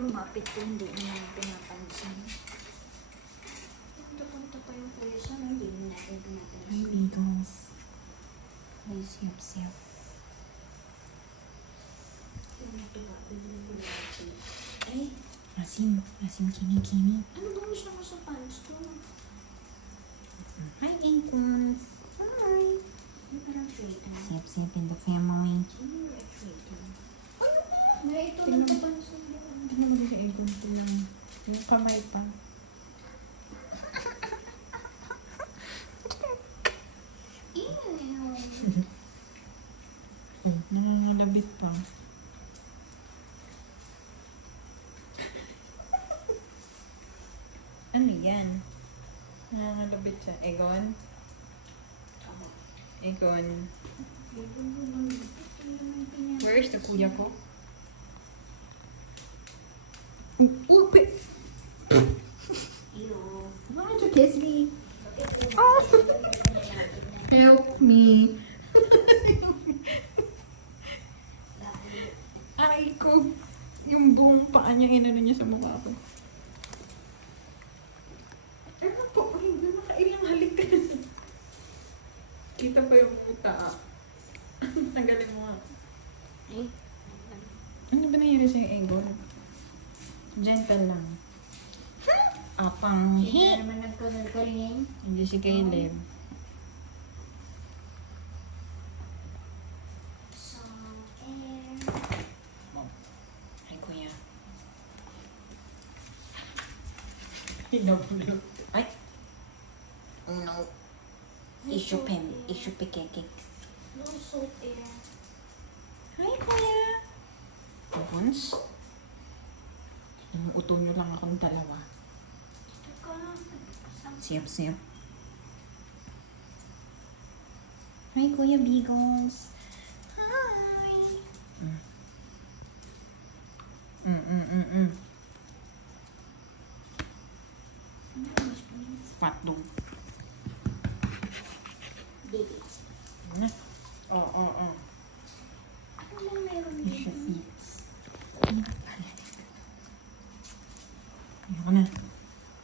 lumapit ko, hindi naman pinapansin. Punta-punta pa yung kuya sa hindi natin pinapansin. Hi, Beagles. Hi, siyap-siyap. Ay, Asim. Asim, kini-kini. ano bang gusto mo sa pants ko? Hi, Acorns. Hi! Ano parang traitor? Siyap-siyap in the family. Ano yung traitor? Ano ba? Na ito Tingnan mo. nagpapansin mo. Tingnan mo si Acorns ko lang. Yung kamay pa. Ew! Nangangalabit pa. Ano yan? Nangangalabit siya. Egon? Egon. Where is the kuya ko? Oh, wait. Ew. Why don't you kiss me? Oh. Help me. Ay ko. Yung buong paa niya, inano niya sa mukha ko. Ano po? Ay, nakailang halik ka. Kita pa yung puta. Tanggalin mo nga. Ay, Ano ba nangyari sa'yo, Egon? Gentle lang. Apang hindi naman nagkagaling. Hindi si Caleb. Some air. Ay, kuya. Hinabulog. Ay! Oh no. Issue pen. Issue pikekik. No salt air. Hi, kuya. Once. Uto nyo lang akong dalawa. Ito ka. Siyap-siyap. Hi, Kuya Beagles. Hi. Fat dog.